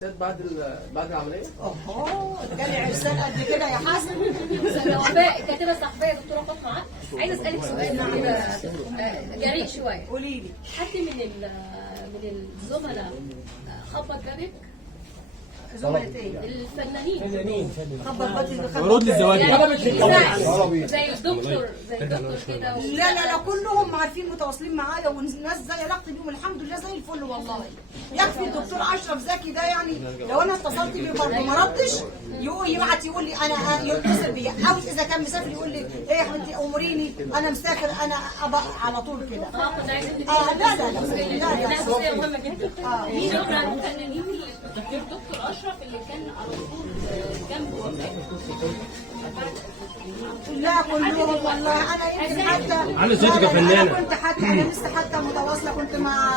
بعد العمليه؟ جالي عرسان قد كده يا حسن. وفاء الكاتبه الصحفيه دكتوره فاطمه عبد، عايزه اسالك سؤال كده جريء شويه. قولي لي، حد من الزملاء خبط بابك؟ زملاء ايه؟ الفنانين خبط بطني ورود للزواج زي الدكتور كده. لا كلهم عارفين متواصلين معايا، والناس زي علاقتي بيهم الحمد لله زي الفل والله. يكفي الدكتور اشرف زكي ده، يعني لو انا اتصلت بيه برضه ما ردش يبعت يقول لي انا يتصل بيا، او اذا كان مسافر يقول لي ايه يا حبيبتي اموريني انا مسافر، انا ابقى على طول كده. لا مهمه جدا. مين من الفنانين الدكتور اشرف اللي كان على طول جنبه وفاء؟ لا كلهم والله. انا يمكن حتى عامل صوتك يا فنانه. انا لسه حتى متواصله، كنت مع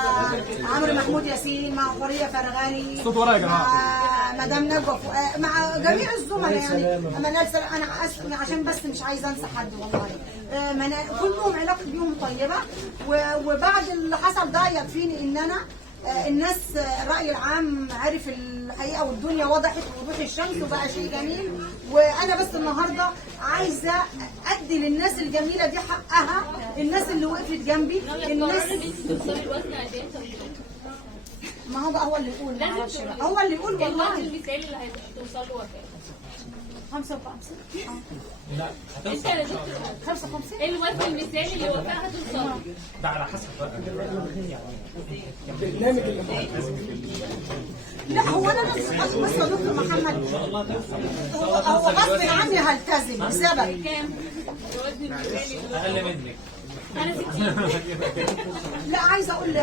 عمرو محمود ياسين، مع حوريه فرغاني، صوت ورا يا جماعه، مع مدام نجوى فؤاد، مع جميع الزملاء يعني. انا اسف عشان بس مش عايزه انسى حد والله. كلهم علاقتي بيهم طيبه، وبعد اللي حصل ده يكفيني ان انا الناس الرأي العام عرف الحقيقة، والدنيا وضحت وضوح الشمس، وبقى شيء جميل. وأنا بس النهاردة عايزة أدي للناس الجميلة دي حقها، الناس اللي وقفت جنبي، الناس. ما هو بقى هو اللي يقول، ما اعرفش بقى، هو اللي يقول والله. الوقت المثالي اللي هتوصل له وفاء 55. لا انت يا دكتور 55. ايه الوقت المثالي اللي وفاء هتوصل له؟ ده على حسب بقى لا هو انا بس يا دكتور محمد، هو غصب عني هلتزم بسبب كام؟ الوزن المثالي اقل منك. انا 60. لا عايزه اقول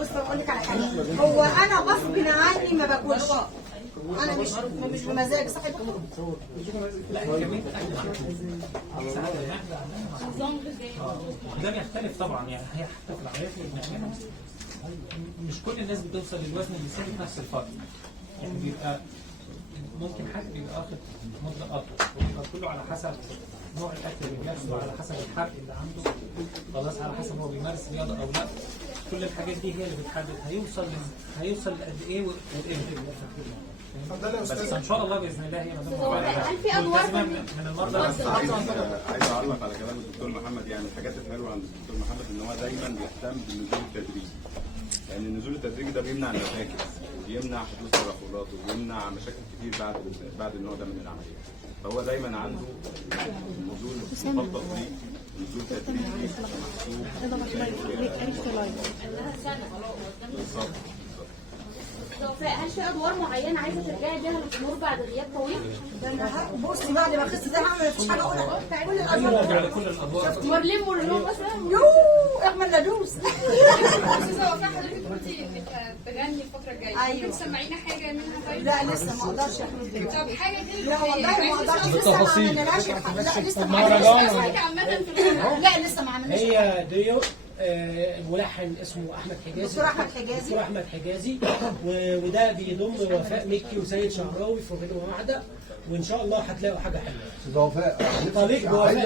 بص اقول لك على حاجه، هو انا غصب عني ما باكلش، انا مش بمزاج، صح كده؟ نظام غذائي ده بيختلف طبعا، يعني هي حتى في العمليات اللي بنعملها مش كل الناس بتوصل للوزن المثالي في نفس الفتره، يعني بيبقى ممكن حد بيبقى واخد مده اطول، ويبقى كله على حسب نوع الاكل اللي بياكله، وعلى حسب الحرق اللي عنده، خلاص على حسب هو بيمارس رياضه او لا. كل الحاجات دي هي اللي بتحدد هيوصل لقد ايه وامتى. بس ان شاء الله باذن الله هي هل في ادوار من المرضى. عايز اعلق على كلام الدكتور محمد. يعني الحاجات الحلوه عند الدكتور محمد ان هو دايما بيهتم بالنزول التدريجي، لان النزول التدريجي ده بيمنع المشاكل، وبيمنع حدوث تدخلات، وبيمنع مشاكل كتير بعد النوع ده من العمليات. فهو دايما عنده نزول مخطط ليه، نزول تدريجي محسوب. وفاء، هل في ادوار معينه عايزه ترجعي بيها للجمهور بعد غياب طويل؟ بصي بعد ما خست ده هعمل مفيش حاجه اقولها، كل الادوار. على كل الادوار. مارلين مونرو مثلا؟ اعمل ندوس. استاذه وفاء، حضرتك قلتي انك تغني الفتره الجايه، أيوة. ممكن تسمعينا حاجه منها طيب؟ لا لسه ما اقدرش يا حبيبتي. طب حاجه كده. لا والله ما اقدرش، لسه ما عملناش. لا لسه ما عامه عملناش. في الغنى. لا لسه ما عملناش. هي ديو الملحن اسمه احمد حجازي، دكتور احمد حجازي. وده بيضم وفاء مكي وسيد شعراوي في غنوه واحده، وان شاء الله هتلاقوا حاجه حلوه. وفاء طريق بوفاء